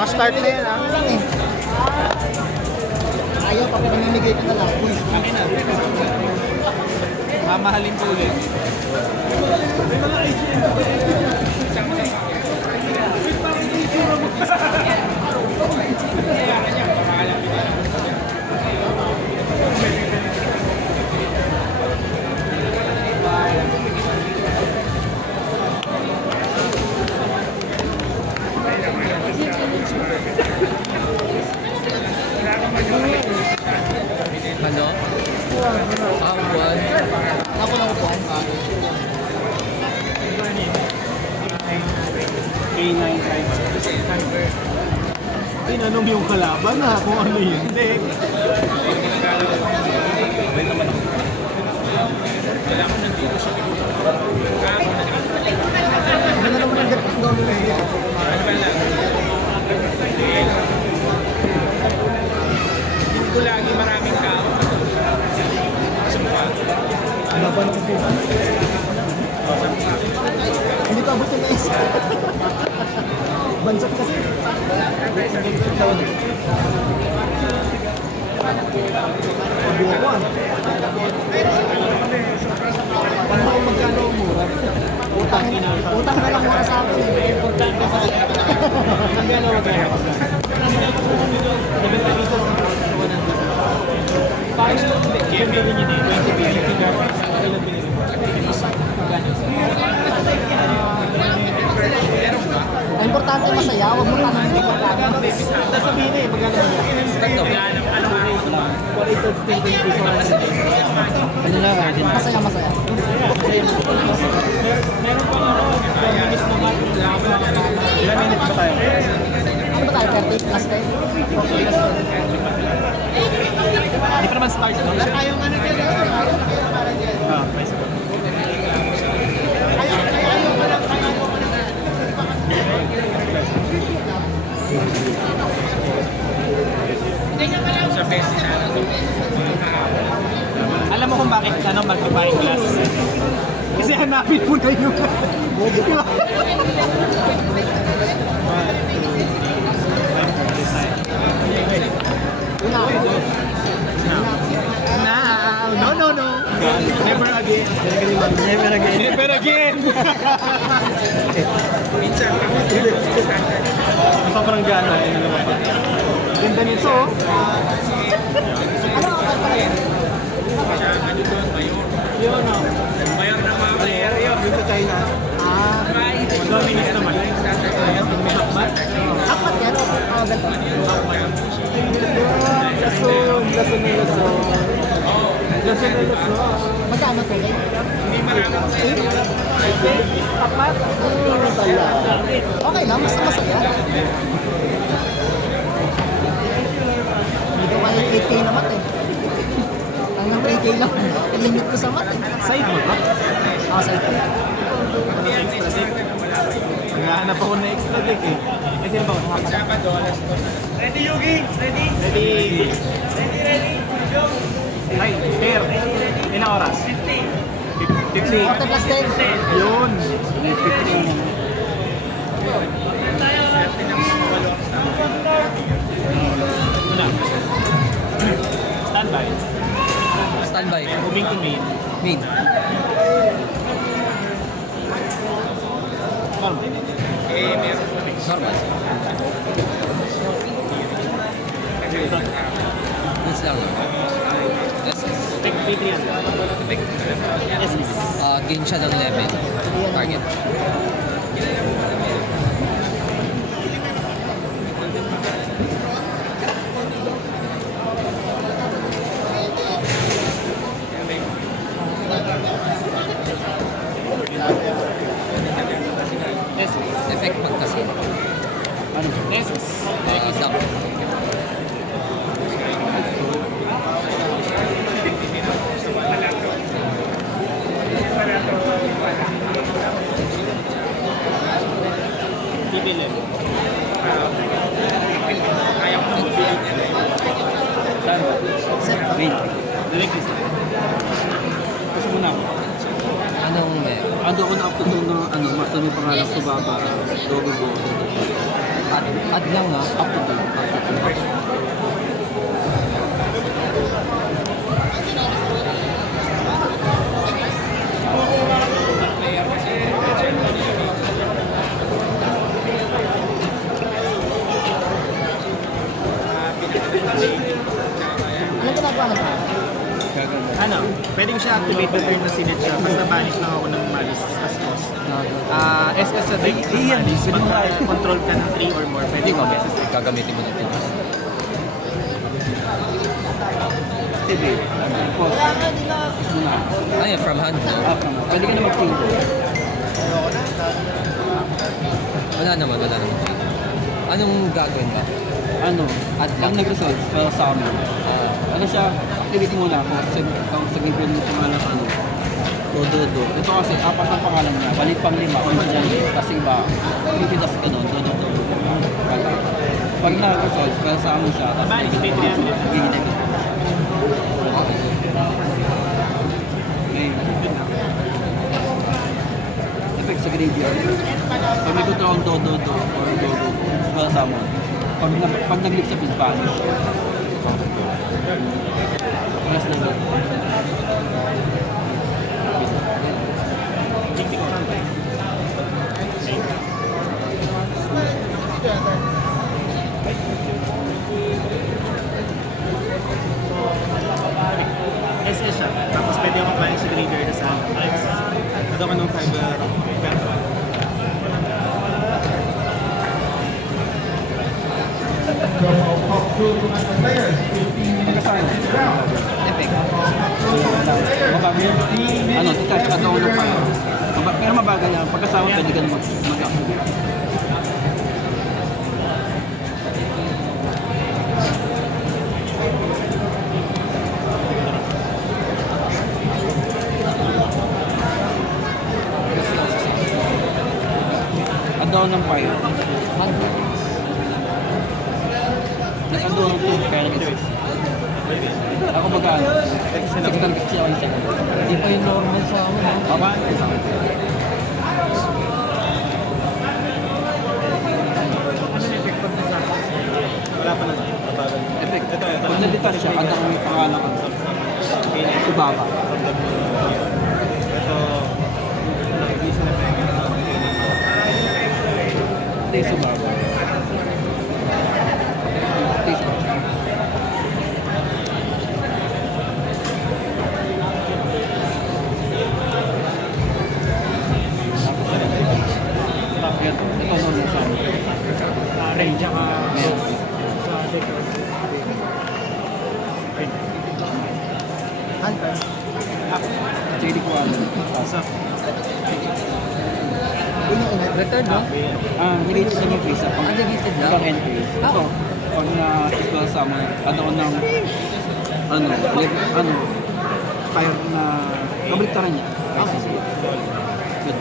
Naka-start na yan, ah. Ayaw pa pinamimigay ko na lang. Uy, Akin na. Mamahalin ko ulit. Ano? Buwan. ako lang upuan. K9 tinanong yung kalaban na kung ano yun. Hindi. Ano na naman ang dapat gawin nila? Hindi ko lagi maraming tao. Ano ba na upuan? Hindi pa abot yung is. Bansat kasi. Pabukuan. Paano kung magkano ang mura? Utang na lang mura sa akin. Importante sa akin. Magkano? Parang game rin yun eh. 20 billion. Ilan binili mo? Ang importante masaya, huwag mo tanongin yung magkano. Sasabihin eh, magkano ba yan? Ano na ka? Masaya. Meron pa ano, minutes naman. Ilan minutes ba tayo? Ano ba tayo? 30 plus 10? 40 plus 10? Hindi pa naman start. No? Ah, may sagot. Alam mo kung bakit ano mag-buying glass? Kasi hanapin mo na yung... Di ba? No. Never again. Never again. Sobrang gana. Ganda nito. Ano ako pala yan? Yun o. Mayor na mga player yun. Dito tayo na. Ah, 2 minutes naman. May hakbat. apat yan? Oo, ganito. Lason. Magkano to? Apat. Okay lang, basta masaya. Hindi ko kaya 8K na mat eh. Hanggang 3K lang. Limit ko sa mat eh. Side mo ba? Side ko. Naghahanap ako na extra deck eh. Kasi ba ako nakapat? Ready, Yugi? Ready? Ready. Ay, fair. Ilang oras? 50. 40 plus 10. Yun. 50. Una. Standby. Standby. Moving to main. Main. Normal. Normal. Goods lang. Yes. Take P3 yan. Yes, yes. Gain siya ng level. Target. Yes. Effect pagkasi. Ano? Yes. Dump. Bibili. Saan ba? Set ba? Main. Direct is. Gusto mo na ako. Anong meron? Ando ako na up to na ano, mas may pangalan sa baba. Dogo. At Add lang ah. Up to 2. Anong ginagawa mo pa? Gaganda. Ano, pwede ko siya activate the turn na sinit siya. Basta banish lang ako ng Malis as cost. SS sa deck ng Malis. Pagka-control ka ng 3 or more, pwede Hindi ko ko SS. gagamitin mo dito. Activate. Pause. Is mo na. Ay, from hand. Pwede ka na mag-change. Wala naman. Anong gagawin ba? Ano? At Pag nag-resolve, sa amin. Ano siya, activate muna kung sa given mo pangalan ano. Do. Ito kasi, apat ang pangalan niya. Balik pang 5. Kasi iba, pilipinas ka nun. Do. Pag nag-resolve, sa amin siya. Tapos Banish, pay 300. Giginig. Okay. Effect sa graveyard. Pag may control ang do or do. Para sa amin. Pag nag-leak sa field, vanish. Paras na lang. SS siya. Tapos pwede ako banish sa graveyard sa Alex. Ito ko ng 5 Pentro. Pagkasahin. Epic. Mabagal yun. Ano, detach at ako ng fire. Pero mabagal yan. Pagkasama, pwede ka na mag-activate. Adaw ng fire. Nag-adaw ng 2 kaya nag-6. Ako magkano? 6 target siya ako yung second. Hindi pa yung normal sa akin. Aba? Wala pa naman. Tabagan. Effect. Pag na-detach siya, kada may pangalan ka. Subaba. Ito, nakikisa na pwede na ito. Ito yung subaba. Ito yung subaba. Ito normal sa amin. Range ka. Hunter. JD ko ano. Sa Return, no? Related sa new face. Pag Related lang? pag end phase. Ito. Pag na-spell summon, ano ko ng fire na kabaliktaran niya. Good.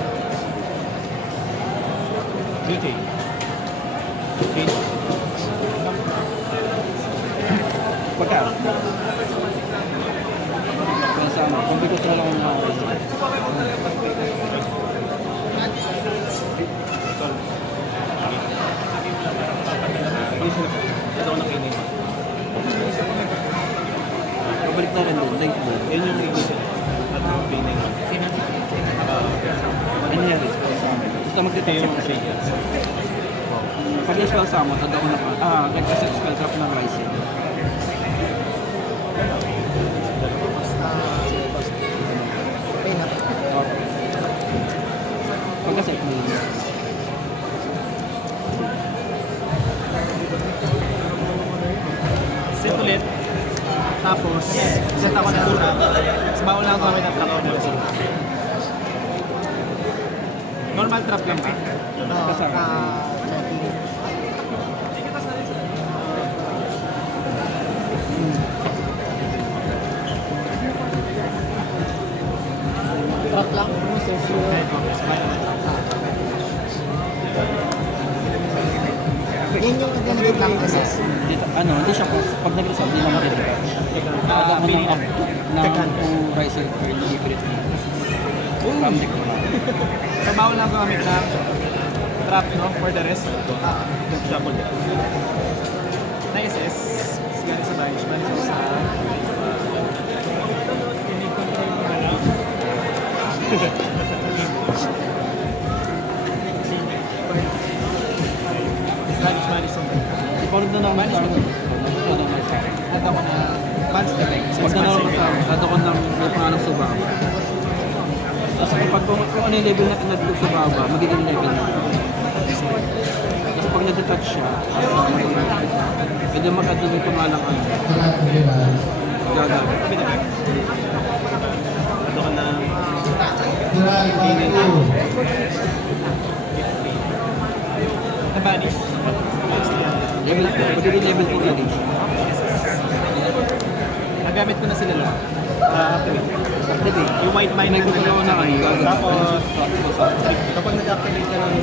BJ. Pagka. Kaya sa ano, kung bigod na lang ako ng Ito ko nakinig. kabaliktaran din, light blue. Yun yung ignition. At ang pinning. Ano yan, spell summon. Basta mag-detect Yung siya kasi. radiance. Pag spell summon, tanda ko na pa. Nag-reset spell trap ng Rising. Pagka-set mo yun. Set ulit. Tapos, set ako ng trap. Tapos bawal lang ako gamit ng trap. Normal trap lang ba? Kasama. Trap lang, sir. Yan yung nag-generate lang SS. Dito, hindi siya cost. Pag nag-resolve, di lang mag-detect. Pag ako ng up, ng Rising or deliberate from deck naman. So bawal lang gamit ng trap, no? For the rest. Double deck. Na SS. Galing sa bench. Balik sa... Kinig control mo na. Spanish sa Ikaw rin na naman sa akin. Ikaw naman sa akin. At ako na... Vance na like. Pag nanalo ka sa akin, lahat ako ng may pangalang Subaba. Tapos kung ano yung level na tinatog sa baba, magiging level na. Tapos pag nag-detach siya, pwede mag-add na may pangalang ano. Gagawin. Ito ka na... Na-banish. Level 4, magiging level 4 na din siya. Nagamit ko na sila lang. Activate. Yung white mine May gusto ko na ano, gagawin. Tapos, kapag nag-activate ka ng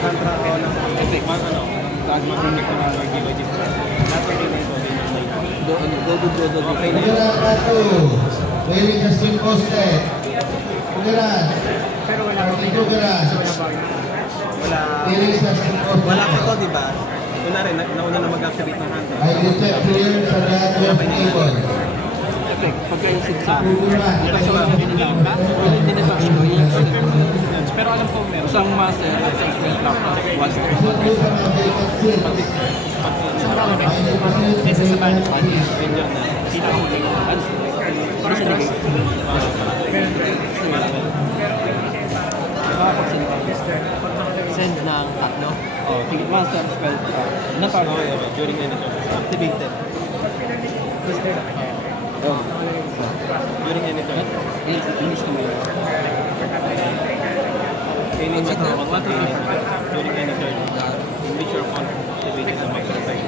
contra o ng Effect. ano, gagawin ko na GYG. Lahat ng game ito, Go. okay na yun. Waiting has been posted. Kugiran. Pero wala Kugiran. wala Waiting has been posted. wala pa to, di ba? Kunwari, nauna na mag-activate ng hunter. I detect clear sa lahat ng table. Effect. Pagka yung sigsa. Kugiran. Ito siya, pinigyan ba? Wala din na siya. Yung Pero alam ko meron. isang master, isang spell lock, one step. Conclusion of vacant seat. Sa marami. Isa sa banish. Yun yun na. Pinakahuli. Ano siya naging? Pag sinipag. Send ng tatlo. Oh, tigit master, spell lock. Na-target. During any turn. Activated. Oh. During any turn. English naman yun. Any turn. During any turn. In which your opponent activated the master type.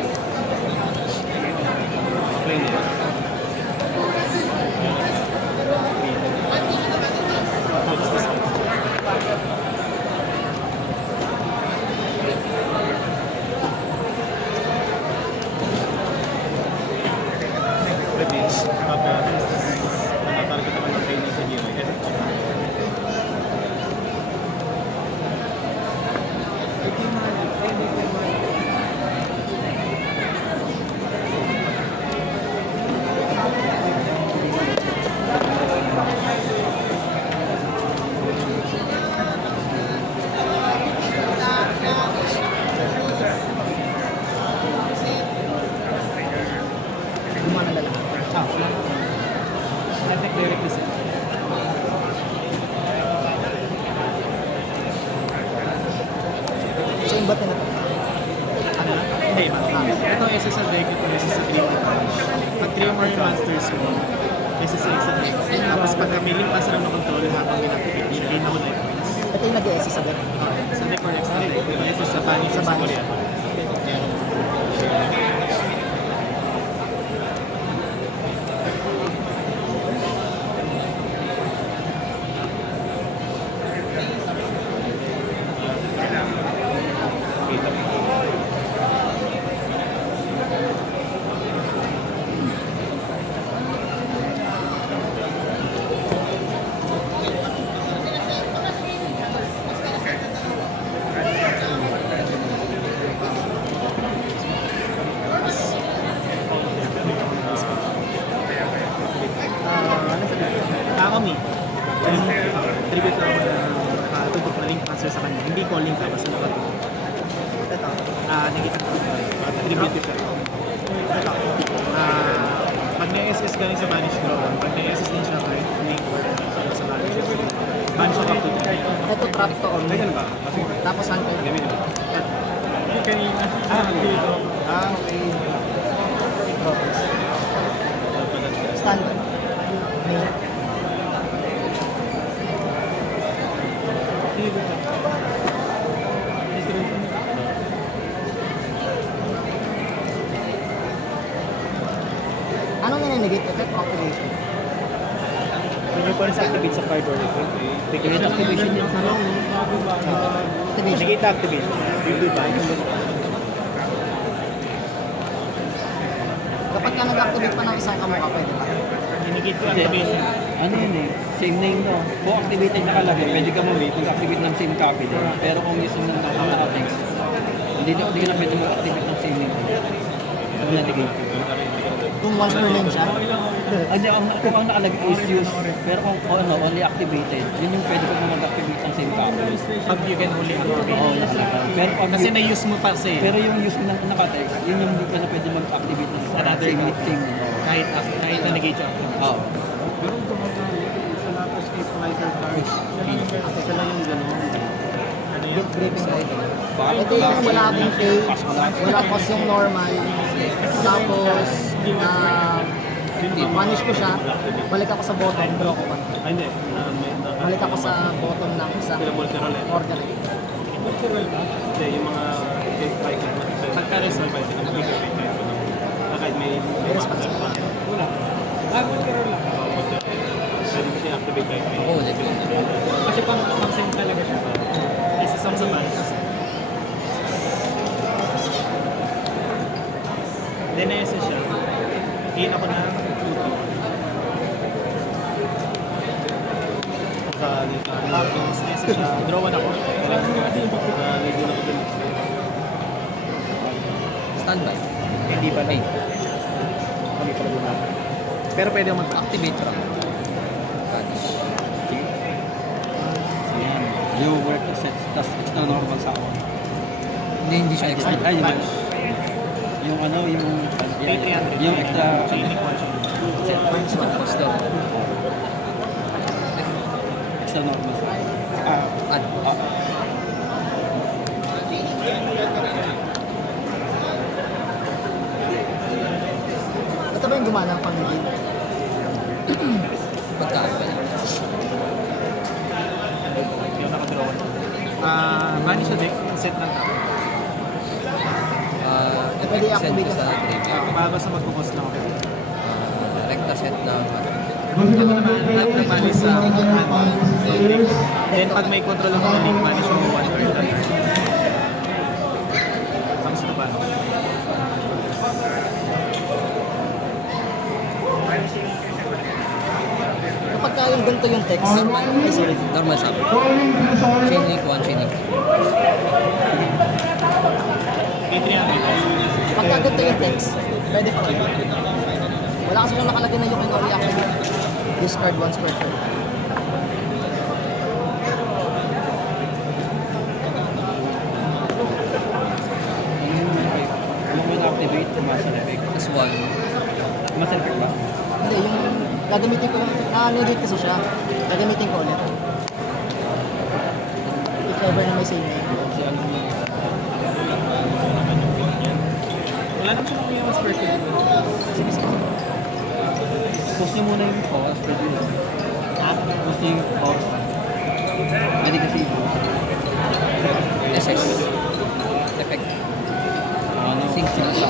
Okay na yun. Tapos, natatarget naman ng training sa GMI. Gumana na lang. Effect direct reset. So yung bata na to. Ano? Hindi ba? Ito SS sa deck, ito SS sa 3 Pag 3 or more yung monsters mo, SS sa isa deck. Tapos pag may limpas lang ng control habang ginactivate, yun ako life points. Ito yung nag-ESC sa deck. Sa deck or extra deck, ito SS sa banish sa Korea. Kami. Tribute na ako na tutok na link answer sa kanya. Hindi calling ka, basta nakatutok. Ito. Nakita ko. Tribute ito. Ito. Pag na-SS galing sa Banish Draw, pag na-SS din siya kahit link or sa Banish. Banish siya up to 3. Ito trap to only. Ganyan ba? Tapos hunter. Ganyan ba? Yung kanina. Dito. Okay. Standard. Anong ninenegate effect activation? When you put activate sa card or Tigit activation din sa long. Activation. Negate activation. Will do bind. Kapag ka nag-activate pa ng isang kamukha, pwede pa. Negate ko activation. Ano yun eh, same name no. Kung activated nakalagay, pwede ka mag-wait, mag-activate ng same copy din. Pero kung gusto mo ng naka-text, hindi ka na pwede mag-activate ng same name. Kung natigate. Kung one per lane siya. Hindi, kung ang nakalagay is use, pero kung ano, only activated, yun yung pwede ko mag-activate ng same copy. Pag you can only activate. Oo, nakalagay. Pero pag Kasi na-use mo pa kasi. pero yung use ng naka-text, yun yung hindi ka na pwede mag-activate ng Another same copy. name. Kahit na-negate siya. Oo. Guilt gripping rider. Baka Ito yung wala akong pay, Pas mo lang. wala cost yung normal. Tapos, punish ko siya, balik ako sa bottom, draw ko one. Hindi. Balik ako sa bottom ng isang order. Hindi, yung mga strike pagka-resolve ay pinag-activate tayo kahit may response. wala. Pwede mo siya activate kahit may Oo, ulit yun. kasi pang-send talaga siya. Isa sa balas. Then na-SS siya. Iin ako na tuto. Tapos na-SS siya. Drawan ako. Naligo na ko dun. Standby. Hindi pa lang. Kami pala gumana. Pero pwede ako mag-activate lang. Vanish. Ayan. Yung work sets, tas extra normal sa ako. Hindi siya extra. Ay, yung ano, yung... Yung extra... Set. Tapos daw. Extra normal sa ako. Add. Ito ba yung gumana ang pamilya? Pagkaan pa lang. Yung nakadraw ko. Bani siya deck, set ng tao. Pwede Effect send i-activate ko sa graveyard. Basta magpupos lang ako. Recta set ng Ito naman, lahat ng manis sa then pag may control ako ng link, manis mo 1 turn lang. Tapos na ba? Kapag yung ganito yung text, ay sorry. normal sa chain link 1, chain link 2. May 300. Pagka ganito yung text, pwede pa rin. Wala kasi yung nakalagay na you can only activate. Discard once per turn. Yung when activate, muscle effect. Tapos 1. Muscle effect ba? Hindi, yung gagamitin ko, na-negate kasi siya. Gagamitin ko ulit. If ever na may save name. Kasi ano mo Wala naman siya mga mas perfect. Sige, sige. Post niyo muna yung pause, pwede yun. Post niyo yung pause. Pwede kasi yun. SS. Effect. Ano? Sync sila sa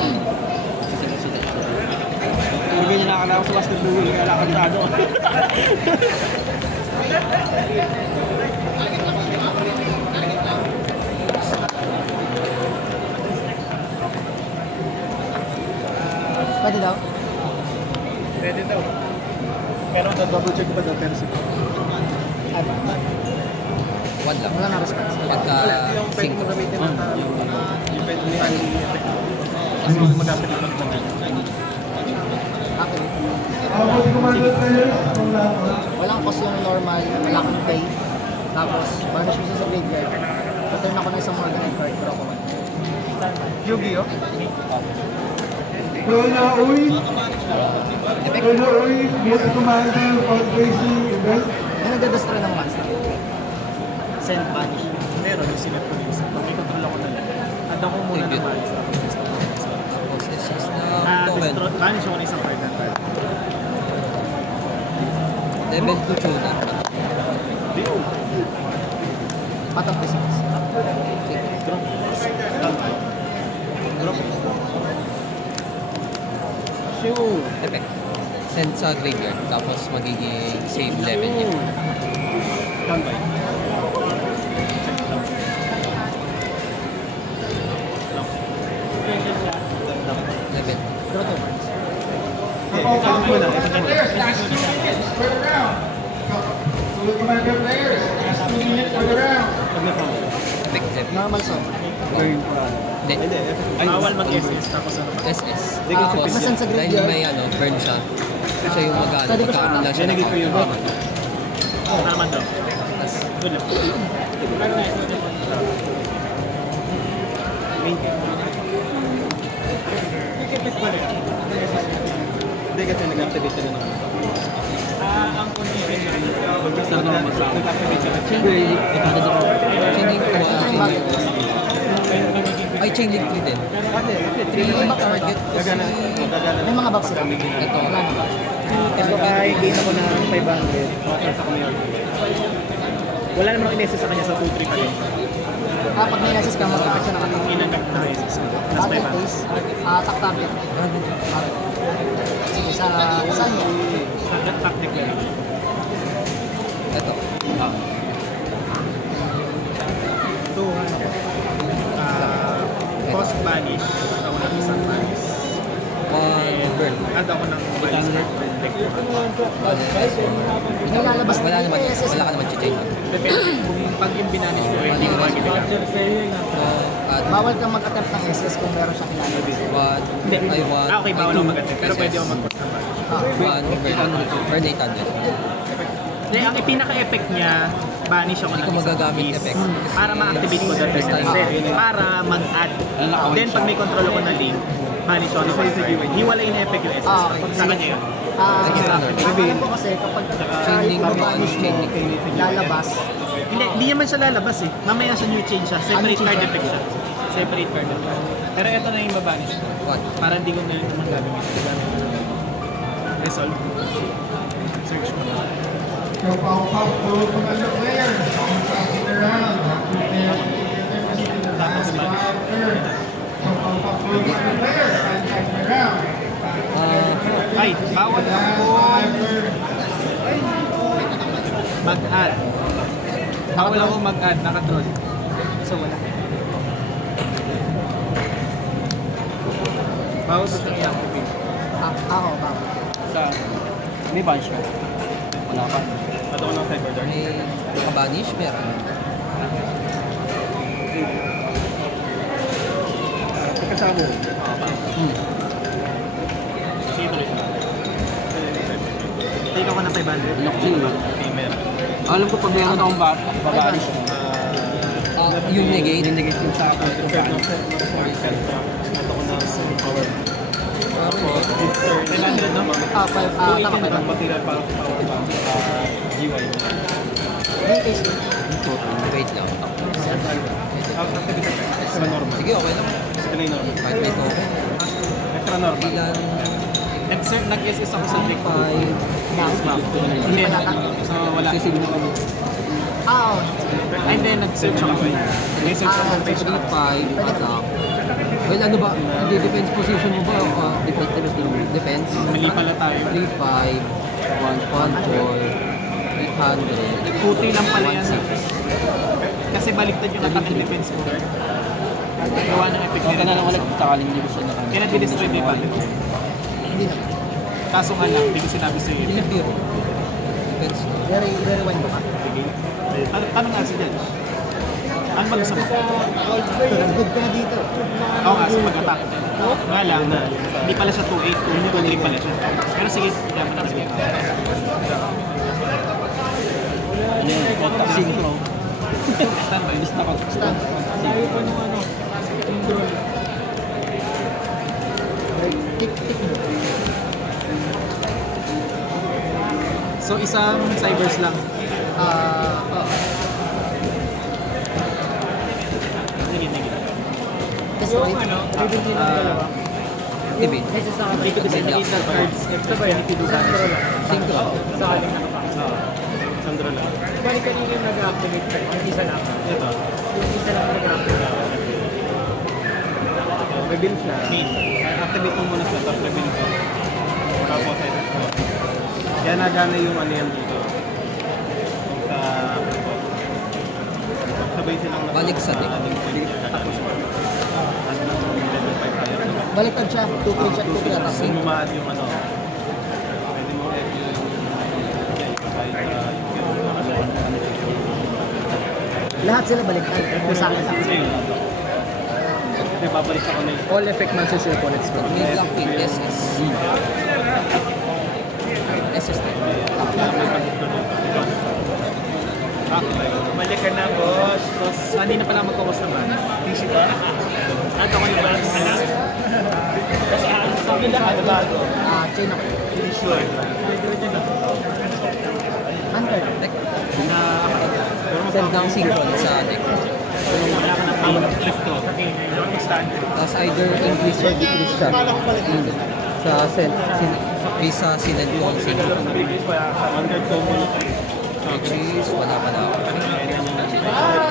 Puro ganyan nakakala ko sa basketball, kaya nakakantado. Pwede daw? Pwede daw. Pero double check pa daw, pero sige. Ay, 1 lang. wala na response. Pagka sync. gamitin ng tao. Depende ni Ali. Kasi mag-apit lang naman. Activate. Walang cost yung normal, wala akong pay. Tapos, banish ko siya sa graveyard. Return ako ng isang Morgan card, pero ako man. Yu-Gi-Oh? May nagdadestroy ng monster. Send banish. Pero yung sinat ko yung isa. Pag may control ako na lang. Add ako muna ng banish. Tapos SS na token. Banish ako na isang card na card. Level 2 tuna. Patang physics. Shoot! Effect. Send sa graveyard. Tapos magiging same level niya. Standby. Level. Draw 2 cards. Execute mo na. Players, last 2 minutes for the round. So, commander players, last 2 minutes for the round. Pag na-foul. Effective. Normal song. Hindi. Bawal mag-SS tapos ano pa. SS. Basta sa Dahil graveyard. may burn siya. Siya yung mag-ano. Pwede ko siya Magkakaroon lang siya ng Binigay ko yung counter. naman daw. Good luck. Hindi kasi nag-activate ka na naman. Ang condition na nag-activate ka na. Siyempre, itatid ako. Chain link 1, chain link 2. Ay, chain link 3 din. 3 target kasi May mga box sila. ito. Wala na ba? Ito ay gain ako ng 500. Okay sa community. Wala naman ako in-SS sa kanya sa 2-3 pa rin. Pag may nasis ka, magkakit siya nakatang. Inagap na SS. Last Battle 500. phase, attack target. Sige, sa inyo. Tactic lang. Ito. Ito, cost banish. Ako ng isang banish. Burn. Add ako ng banish card. May lalabas Wala na naman. yung SS. Wala ka naman chain. Depende kung pag yung binanish ko, hindi ko magigilang. So, add Bawal kang mag-attempt ng SS kung meron siyang ilalabas. 1. Ay, 1. Okay, bawal ako mag-attempt. Pero pwede ako mag-cost ng banish. 1. Burn 800. Hindi, ang pinaka-effect niya, banish ako Hindi ko ng isang magagamit piece effect. para ma-activate ko that first set. Para mag-add. Then, pag may control ako na link, banish ako. Hiwalay na effect yung SS. Okay. Sa kanya yun. Alam ko kasi kapag Chaining yung mo, banish mo, chaining. lalabas, Hindi naman siya lalabas eh. Mamaya siya new change siya. Separate Ano card change effect siya. Separate card effect. Pero ito na yung babanish ko. 1. Para hindi ko na naman gagawin. Resolve. Search mo na. So, commander players, back in the round. Tapos banish. So, commander players, back in the round. Ay, bawal ako mag-add. Bawal ako mag-add, nakatroll. So wala. Bawal ko siyang i-activate. ako, bawal. Sa, may bunch ka. Wala pa. Add ako ng cyber dart. May nakabanish, meron. Kasama. Sige tuloy. Take ako ng 500. Lock din ba? Okay, meron. Alam ko pag meron akong babalish. Yung negate. Dinigit yung sa akin. Add ako ng power. Tapos, 500 no? Tama ka ng material para sa power bank. GY. May case mo. Wait lang. Extra normal. Sige, okay lang. Extra normal. Kahit may token. Extra normal. Ilan? Nag-SS ako sa deck 5. Down. Hindi na. So, wala. Sisigil mo kami. Oo. Ay, hindi. Nag-search ako. May search ako ng page 3, 5, attack. Well, ano ba? Hindi, defense position mo ba? Defense? Mali pala tayo. 3, 5, 1, 4, 800. Puti lang pala yan. Kasi baliktad yung attack and defense ko. Gawa ng epic Huwag ka na lang nila. ulit sakaling hindi ko siya nakakita. Kaya na-destroy mo yung battle. Hindi na. Kaso nga lang, hindi ko sinabi sa'yo. Hindi biro. Defense. Rewind mo ka. Tanong nga si Judge. Ano ba gusto mo? Good ka na dito. Oo nga, so mag-attack. Nga lang, hindi pala siya 2-8, 2-3 pala siya. Pero sige, kaya mo na sige. Ano yun? Synchro. Standby. Ilis na pag Stand. Tik mo. So isang cybers lang. Oo. Sige, sige. Destroy. Activate. Dito kasi nakita cards, extra benefit do ba? Synchro. Sakaling nakapasok. Sandro lang. Balik kanina yung nag-activate ka, isa lang. Ito. Yung isa lang nag-activate. Reveal siya. Activate mo muna siya, tapos reveal ko. Tapos ito ko. Kaya nagana yung ano yan dito. Yung sa... Sabay silang Balik sa deck. Tapos Baliktad siya. 2-3 siya. 2-3 attack. Kung bumahad yung ano, Lahat sila baliktad. O sa akin lang. Sa'yo. May babalik ako na yun. All effect man sa circulates ko. May Blackpink SS. SS type. Balik ka na, boss. Boss, hindi na pala magkakos naman. Easy ba? At ako yung balance na lang. Sa akin lahat bago. Chain ako. Sure. Hunter. Send ng synchron sa deck. Wala ka na tawag left to. Tapos either increase or decrease siya. Sa send, base sa sinend ko ang synchron. Under combo. Which is, wala pala ako. Wala.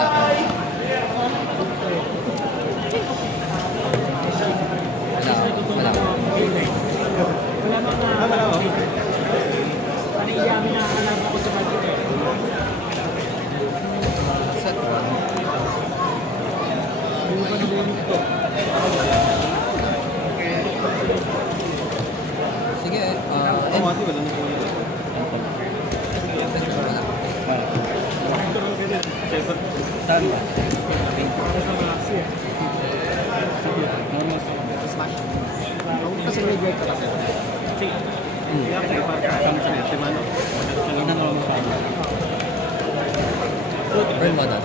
Set one. Sige, end. Wala. Saan ba? Smash. Kasi graveyard ka kasi. Inang mo sa akin. Burn 1 na.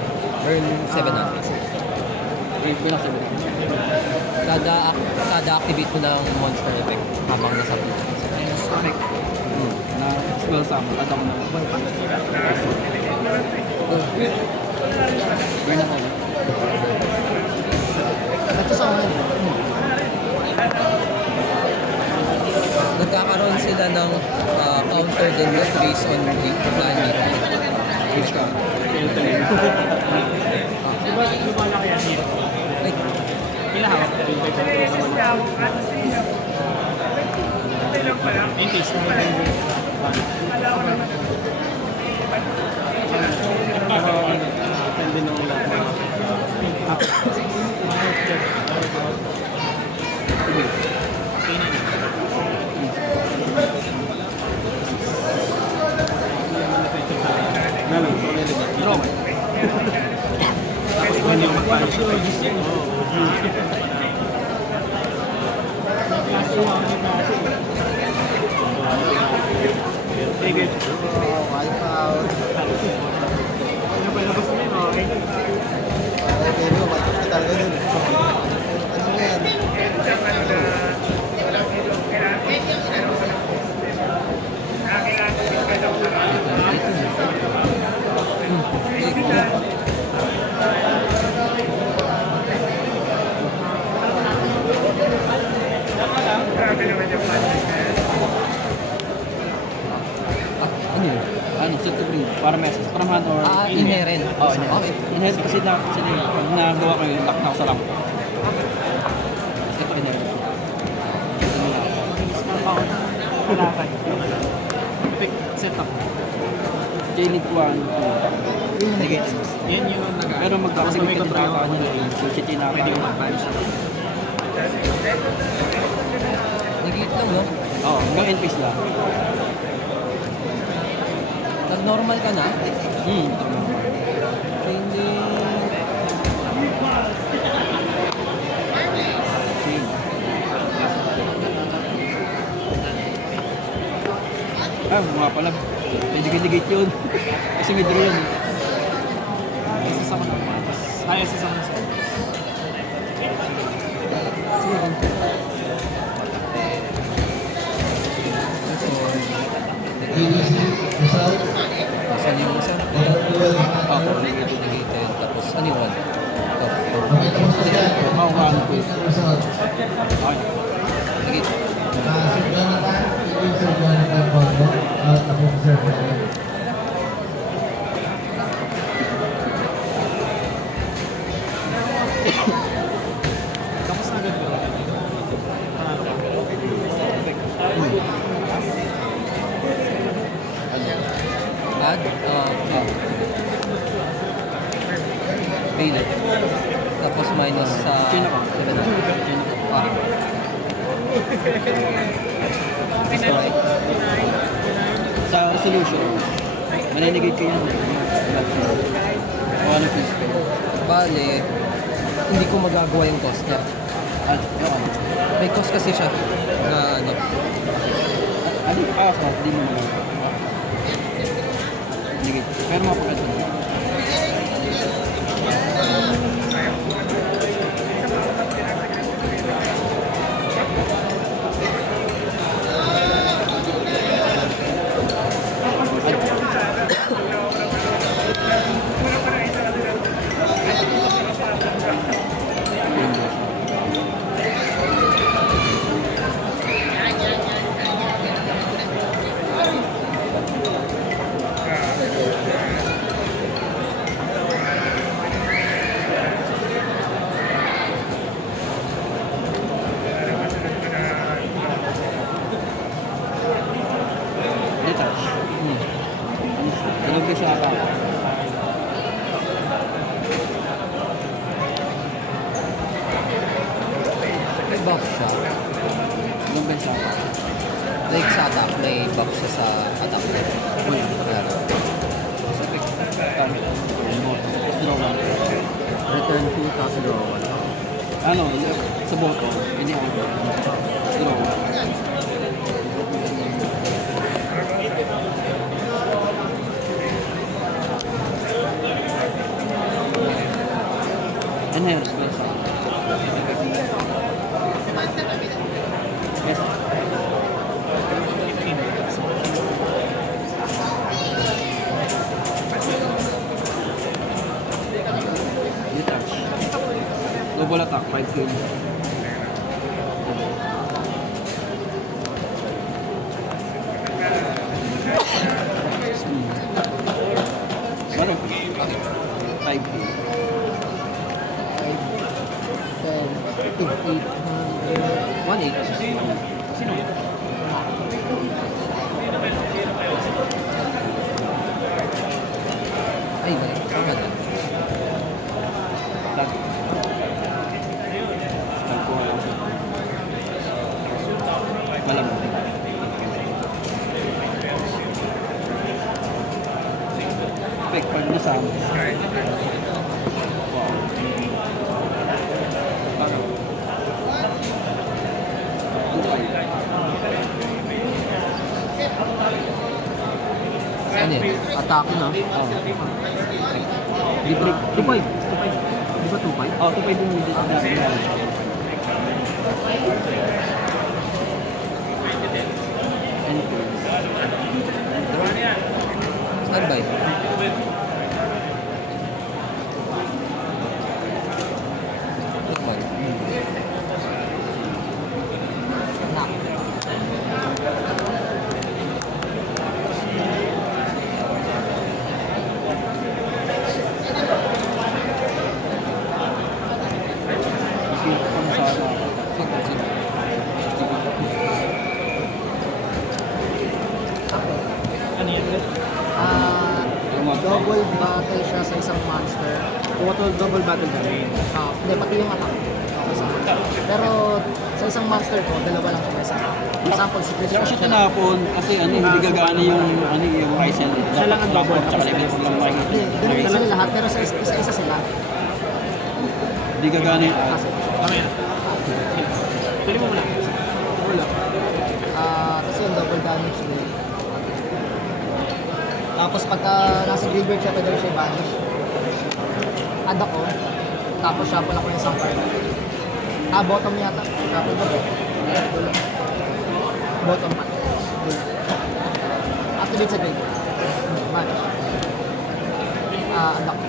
Burn 7 na. Bilang sabi na. Kada activate mo ng monster effect habang nasa field. Na spell summon. At ako na. Burn ako. Ito sa akin. Nagkakaroon sila ng counter din based on the planet. Which ka? Lumala kaya dito. Like, Ilang hawak ko dito. Yung taste mo. Depende nung Draw. Tapos kung hindi ako mag-punish. Take it. Wipe out. Ano ba labas mo yun? Okay. Pero, wipe out ka talaga dun. Ano nga yan? ano yun? Ano, set to green. Para message. Para man or... Inherent. Oo, inherent. Okay. Inherent kasi na, sila yung pag nagawa ko yung lock na ako sa rank. Ito inherent. Kulakan. Pick setup. J-League 1, 2. Negate. Yan yung nag- Pero Tapos may magkakasabay ka control ako ako nila yung Suchichi na Pwede yung mag-punish. Negate lang, no? Oo, hanggang end phase lang. Nag-normal ka na? Tama. Hindi. Mga pala. Digit-digit yun. Kasi may draw yun. SS ako na. SS ako na. Saan yung isa? Ako, negated. Tapos, ano yung one? Mauhaan ko. Okay. Negate. Tapos na agad bro. Panalo ka. Add, Payload. Tapos minus sa... Chain ako. 7 na. Ah. Destroy. Sa resolution, maninigay ko yan. Ano please pay? Bale, hindi ko magagawa yung cost niya. Yung ano? May cost kasi siya na ano. Hindi mo naman. Sige, pero mapagkasa mo. Detach. Ilog siya pa. May box siya. Ilog siya pa. Like sa attack, may box siya sa attack. Meron. Sabi, target. Tapos draw one. Return 2, tapos draw 1. Ano, sa boto, hindi ako. Tapos draw one. Enhance, plus. Yes. Detach. Double attack, 5 kills. Baro. 5 kills. 1-8. Sino? Ay, balik. Tama na. Tag. Tagpuan ako. Malamang. Fake card na sa amin. Wow. Parang. Ano yun? Attack na. Oh. Libre. 2-5. Di ba 2-5? Oh, ito pa yung dito na. Standby. Football. Ano yan? Double battle siya sa isang monster. Double battle na rin. Hindi, pati yung attack. Pero sa isang monster ko, dalawa lang siya isa. Example, si Chris Kaya ko siya Rock. tinapon kasi hindi gagana yung Ryzen. Siya lang ang double. Tsaka level ko lang makikita. Hindi, dalawa sila lahat, pero sa isa sila. Hindi gagana yung Kasi, Ano yan? Tuloy mo muna. wala. Tapos yung double damage din. Tapos pagka nasa graveyard siya, pwede rin siya i-banish. Add ako. Tapos shuffle ako yung isang card. Bottom yata. Shuffle ba? Bottom pa. Activate sa graveyard. Banish. Add ako.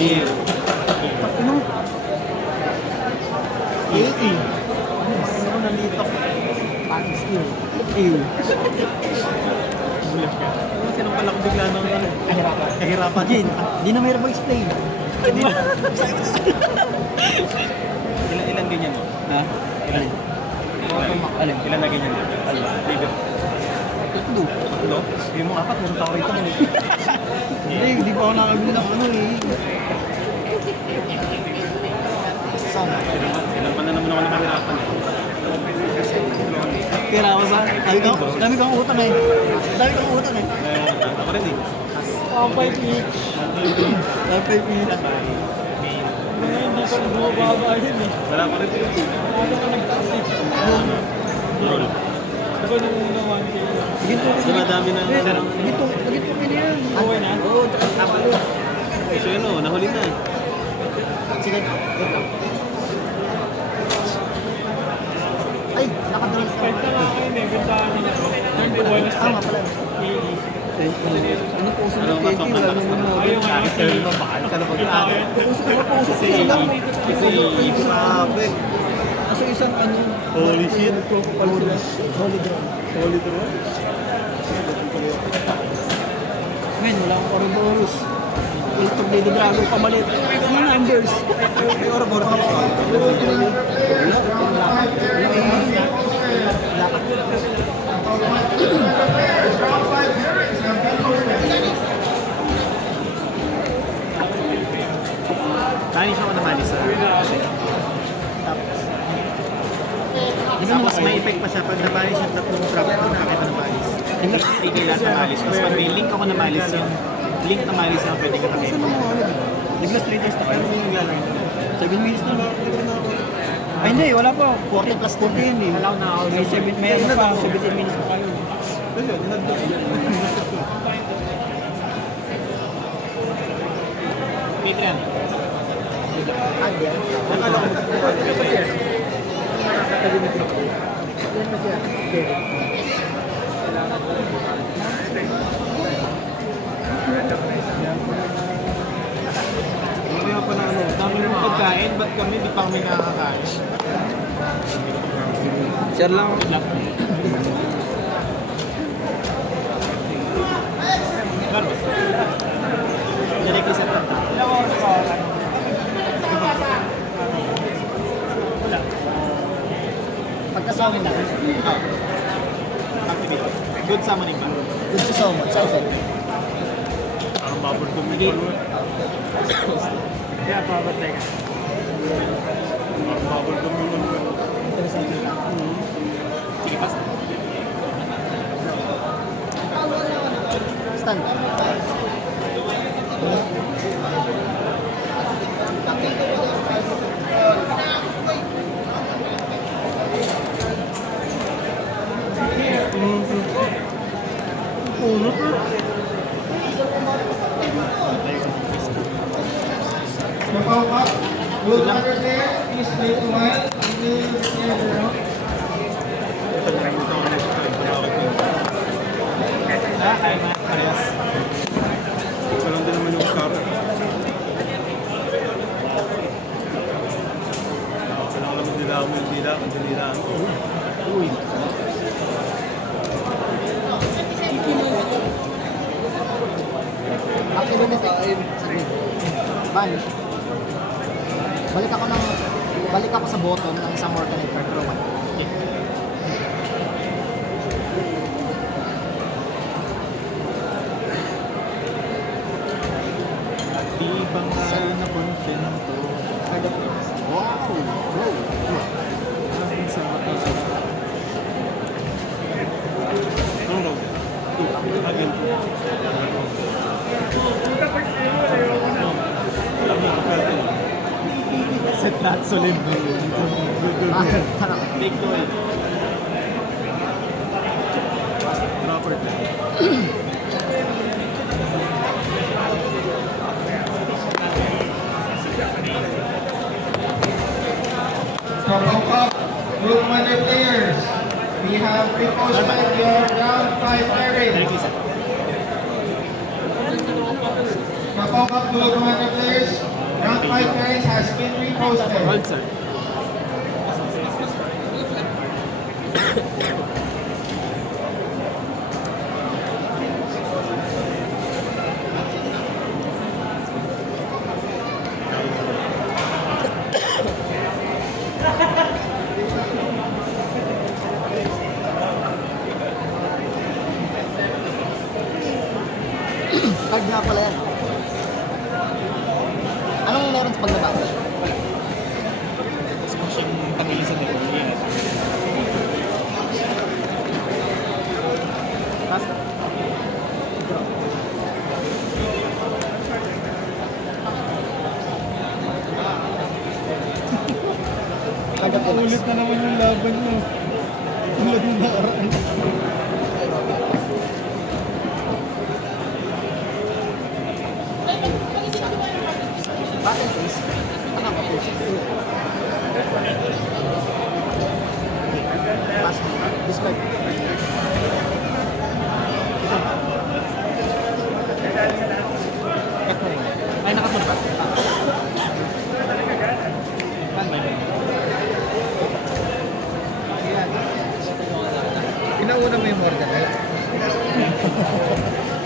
Sige. Ano nandito? Pati skill. Sinong pala ko bigla ng ano? Kahirapan. Di na mayroon mag-explain. Ilan ganyan mo? Ha? Alin? Alin? Ilan na ganyan mo? Alin? Libre. Tatlo. Tatlo? Hindi mo apat, meron tao rito. Hindi, hindi pa ako nakabili ng ano eh. sana. Sinapan na naman ako ng mahirapan eh. Kira ko ba? Dami kang utang eh. Dami kang utang eh. Ako rin eh. Kapay each. Kapay each. Hindi ko bumababa yun eh. Wala ko rin eh. Ano ka nagtaas eh? Roll. Diba nung una 1K? Ginto ko Kasi madami na. Ginto ko yan. Okay na? Oo, tama. So yun o, nahuli na. Sige. Ay, nakadraw sa Kahit na nga kayo eh. Gantaan niya. Turn to bonus Ah, nga pala. Ano po sa Ano mas Katie? Wala naman na. Ayaw nga Kasi babahal ka na pag-aaral. Kasi Grabe. Kasi isang ano. Holy shit. Solid roll. Ngayon, wala akong Ouroboros. Wala pag Lady Drago, pamalit. Mga numbers. May Ouroboros na ako. Tanis ako naman isa. Tapos may effect pa siya. Pag nabalis yung tatlong trap ko, nakakita na malis. Hindi lahat na malis. Tapos pag may link ako na malis, yung link na malis yung pwede ka nakita. Naglas 3 days na Pero kayo. may naglalaro. 7 minutes na lang. Ay hindi, wala pa. 40 plus 40 yun eh. Allow na ako. May ano pa, 17 minutes pa kayo. Patreon. Ah, di. Kaya pala ano, dami ng pagkain, ba't kami di pa kami nakakain? Share lang. Claro. Direct isa pa. Pagkasama mo, Activate. Good summoning ba? good to summon. Sa effect. Parang bubble gum. Kaya pabatay ka. Parang bubble gum yun. Interesting kita. Sige, pas. Stand. Napaw up. Good under there. Please play to one. Ay, parehas. Walang din naman yung scar. Walang alam nila mo yung dila, ang dila. Uy. Activate effect. Sige. Banish. Balik ako sa bottom ng isang Morganite card. Pero one. Di ba nga nakontento? Wow! Bro! Ang sa mata sa... No. Again. Set that solid. Ah, parang. Take to it. Proper. Napaw up. Good under players. We have reposted your round 5 pairing. Napaw up. Good under players. Round 5 pairings has been reposted. Hold, sir. Card nga pala yan. Anong meron sa paglabas? Ulit na naman yung laban nyo. Ulit na nakaraan. Battle face. Ano ko po? Pass me. Describe. Cut mo rin. Ay, nakapunta ba? Pinauna mo yung Morgan, right?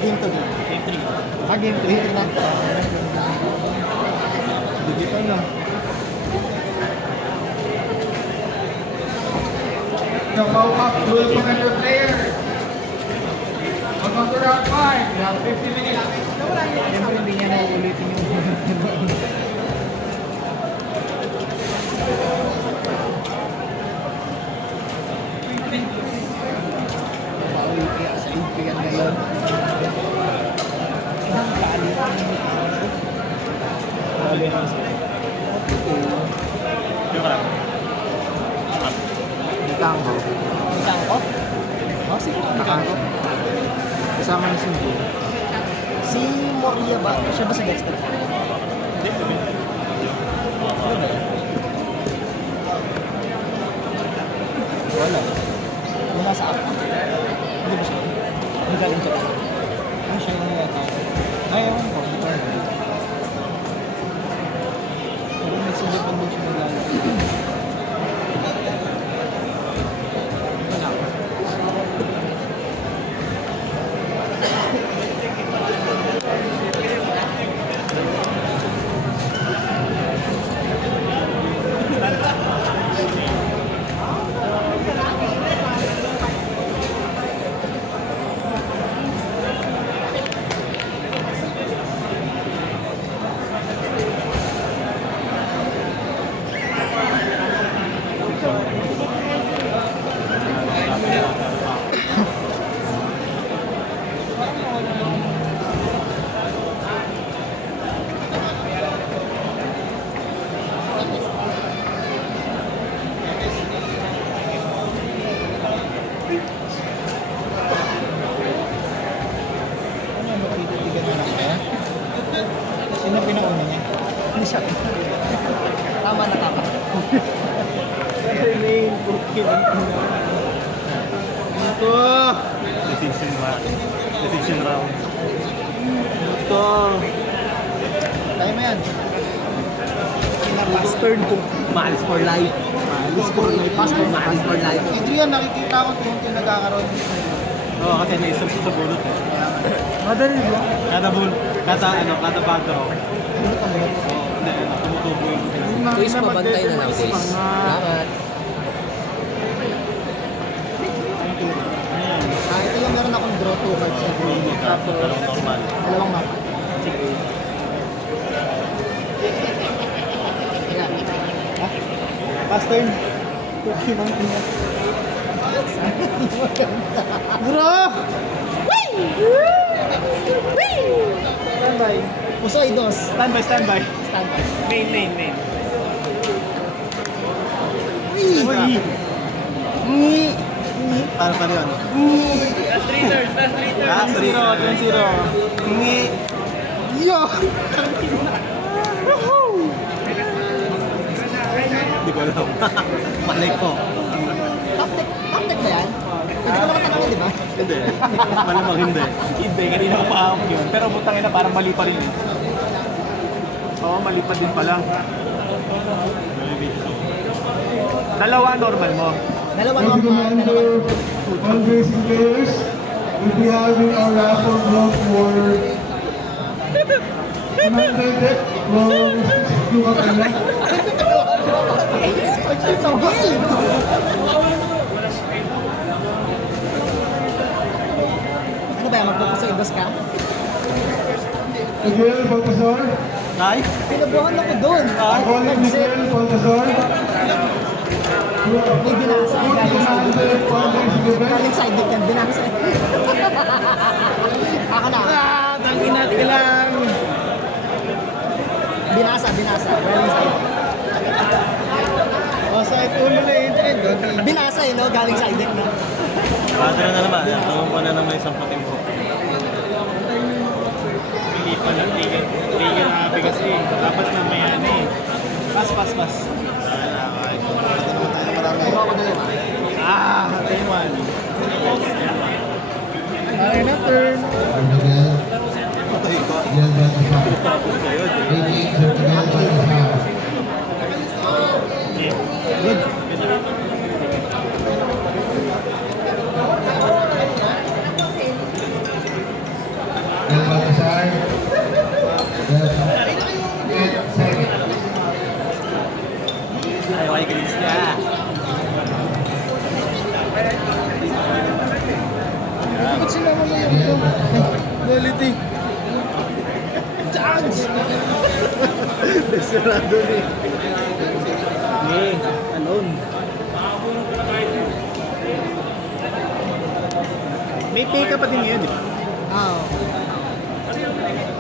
Game to game. Game 3. Ah, game 3 na. Digital na. The Mohawk will connect the player. Welcome to round 5. We have 50 minutes. Siyempre hindi niya na ulitin yung pauwi kaya sa impian ngayon. Ang kali. Joke lang. Tango. Tangko? Oh, sige. Tangko. Kasama na si Jay. Si Moria ba? Siya ba sa Dexter? Wala. Wala sa app. Hindi ba siya? Hindi galing siya. Ano siya yung yata? Ay, ewan ko. Hindi ko alam. Pero may silipan din siya naglalaro. Sino pinauna niya? Hindi siya. Tama na tama. Ito! Decision round. Ito! Tayo mo yan. Last turn ko. Miles for life. Last for life. Pass for Malis for life. Adrian, nakikita ko tunti nagkakaroon. Oo, kasi naisip ko sa bulot eh. Madali ba? Kada bago. Oo, hindi, tumutubo yung Quiz, pabantay na lang, quiz. Salamat. Ito yung meron akong draw 2 cards sa game. Tapos, normal. dalawang mapa. Ayan. Last turn. Cookie ng ina. Bro! Standby. Pusoy dos. Standby. Standby. Main. Uy! Para pa rin. Last 3 turns. Last 3 Ngi. Yo! Hindi ko alam. Malay ko. Top deck ba yan? Pwede ko naman tanongin, di ba? Hindi. Malamang hindi. Hindi, kanina ko pa yun. Pero butang ina, parang mali pa rin eh. Oo, mali pa din pala. Dalawa normal mo. Dalawa Thank you, normal, dalawa. all racing players. We'll be having a raffle draw for Commander Deck from Dumakala. So, game! Ano ba yan? Magpupusoy dos ka? Miguel Baltazar. Nice. Pinabuhan ako doon. Colin Miguel Baltazar. May binasa. Commander Padre Sigaben. Galing side deck yan, binasa. Ako na. Tangin natin ka lang. Binasa. Galing side deck. Masa Kahit ulo na yung trend, Binasa eh, no? Galing sa idek na. Padra na naman. Tawag ko na naman isang puting po. Hindi pa lang. Hindi yun happy kasi. Dapat mamaya na eh. Pas. Day one. Ay na, turn. Miguel Baltasar. Reading Sir Miguel Baltasar. Miguel Baltasar. Just 8 seconds. Ay, okay, galis ka. Ba't sila mo na yun? Quality. Sarado na eh. Hindi. Anon. May pay ka pa din ngayon, di ba? Ah,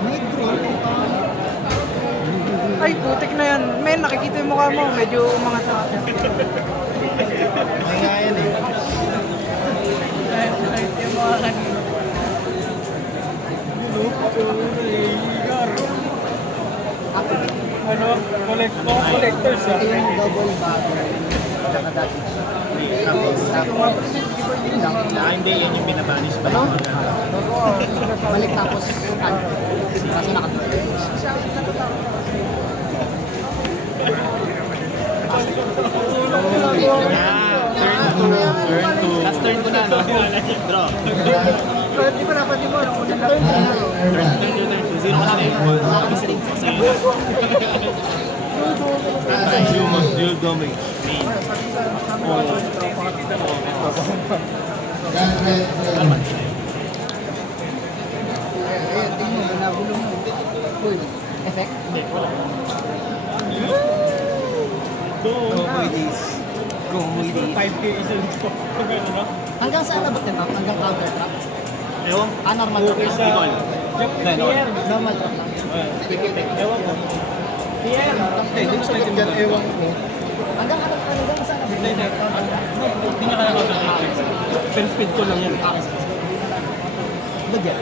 may drone. Ay, putik na yan. Men, nakikita yung mukha mo. Medyo umangat na. May nga yan eh. Yung mukha kanina. Ano? Collectors ah. Ito yung double bagger. Tsaka dati. Tapos, hindi yan yung binabanish pa. Ano? Balik tapos ano? Kaso nakatulog. Turn 2. Last turn ko na, no? Draw. Di ba dapat di mo? Unang lang. Turn 2. Zero ka na eh. You must deal damage. Main. Gun red player. Ayan, tingnan mo, nabulong mo. Uy, effect? Go with this. 5K isa dito. Pag ano no? Hanggang saan nabot din map? Hanggang counter trap? Ewan. Normal trap lang? Bicol. Pierre. Normal trap lang. Ewan ko. Pierre. Hindi ko sakit dyan, ewan ko. Hanggang saan nabot? Hindi niya kaya mag-take. Pero speed ko lang yan. Bagyan.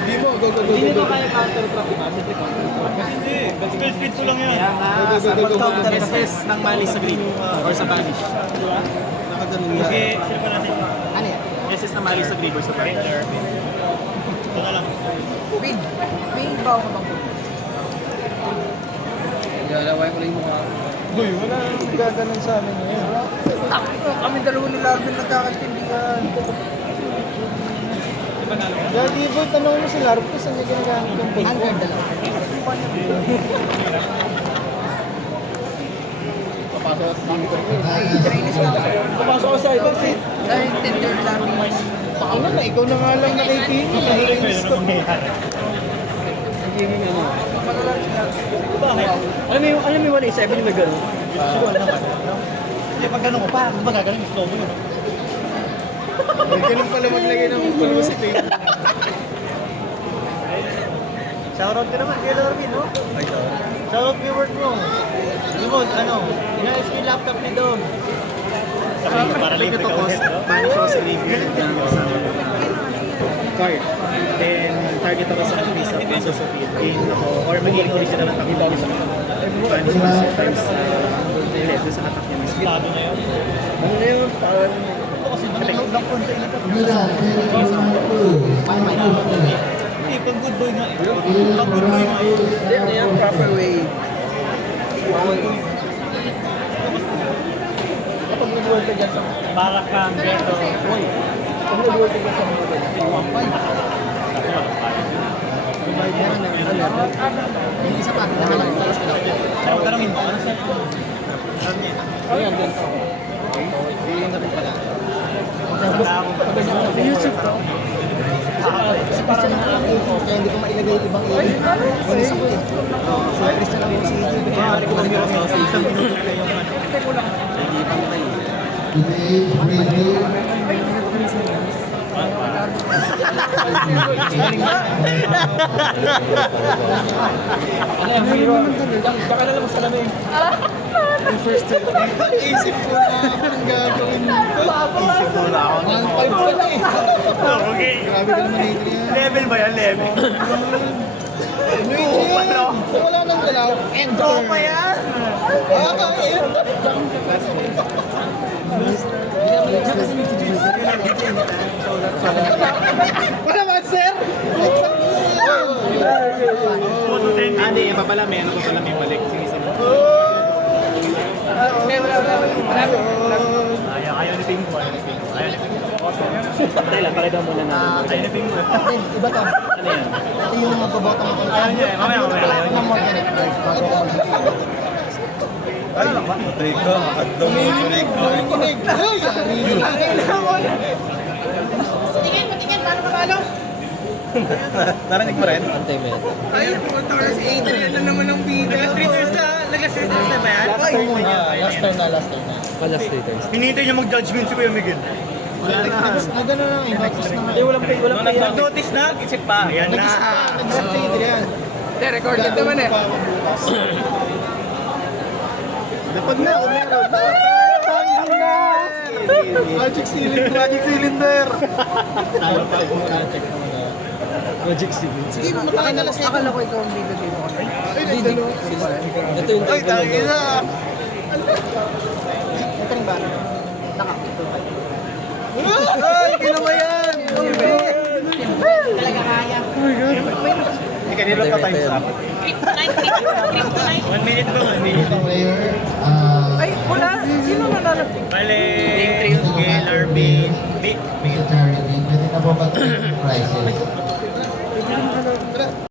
Hindi mo, go. Hindi nito kaya counter trap, di ba? Hindi. Basta speed ko lang yan. Kaya nga, sabi ko counter SS ng mali sa green or sa banish. Nakaganon nga. Okay, sila pa natin. Ano yan? SS na mali sa green or sa banish. Ito na lang. Win. Win ba ako bang Lalaway ko lang yung mukha. Boy, wala nang gaganon sa amin ngayon. Kami dalawa ni Larvin nagkakaintindihan. Gagi boy, tanong mo si Larvin kung saan niya ginagamit yung boy. Under dalawa. Papasok ko sa ibang seat. Dahil tender lang. Ano na, ikaw na nga lang nakikinig. Nakikinig ko. Nagiging ano. Bakit? Alam mo yung 187 yung may gano'n? Sure naman. Hindi, pag gano'n ko pa, ba gagaling slow mo yun? Ganun pala maglagay ng pulbo sa tape. Shoutout ka naman kay Larvin, no? Shoutout kay work mo. Limon, ano? Inayos ko yung laptop ni Dom. Para late ka cost, banish ako sa review ng kasama ko. Card. Then, target ako sa face of Paso Sofia. Game ako, or magiging original ang takbo ko sa banish ako sa times hindi, doon sa attack niya mismo. Lado na yun. Ano na yun? Parang... Ito kasi nanonood lang po sa inatap. Mira, 012. Hindi, pag good boy nga eh. Pag good boy nga eh. Hindi, ano yan? Proper way. Kapag nag-work ka dyan sa para kang ghetto. Uy, pag nag-work ka dyan sa mga Yung isa pa, nahalang ko tapos ko lang. Pero tanongin mo, ano sa Ayan, din. Yusuf to? Kasi parang nakakita ko kaya hindi ko mailagay yung ibang area. Walis ako eh. Si Christian lang yung si EJ. Maaari ko lang yung isang minuto na yung ano. Ano yan, hero? Diyan ka na lang sa lamig. Isip ko na ang gagawin nito. Isip ko na ako. 1.5 ko na eh. Okay. Grabe ka naman Adrian. Level ba yan? Level? Wala nang galaw. Enter. Pa yan? Wala man, sir! Hindi, yung papalami. Ano papalami? Balik. Sige, sige. Ayaw ni Pingo. Ayaw ni Pingo. Ayaw ni Pingo. Dahil lang, pakita muna na. Ayaw ni Pingo. Ate, iba to. Ano yan? Ito yung mababota mo. Ayaw niya. Mamaya. Ano mo yan? Bago ako. Kumikinig. Ay, yari. Narinig mo rin? Antay mo yan. Nag-assistance na ba yan? Last turn na. Last laters. Hinihintay niyo mag-judgment si Kuya Miguel. Nagano na nga, notice na nga. Walang pay. Nag-notice na? Isip pa. Yan na. Nag-isip si Adrian. Recorded naman eh. Dapat na, umeron. Magic cylinder. Magic cylinder. Magic City. Sige, mamatay na last Akala ko ikaw ang bibigay mo. Ay, nagdalo. Ito yung Ay, tangin na. Ito rin ba? Naka. Ay, ginawa yan. Talaga kaya. Hindi kanila pa time sa akin. 1 minute ba? 1 minute. Player. Ay, wala. Sino nanalo? Bale, Miguel, RB, Charity. Pwede na po mag-prizes.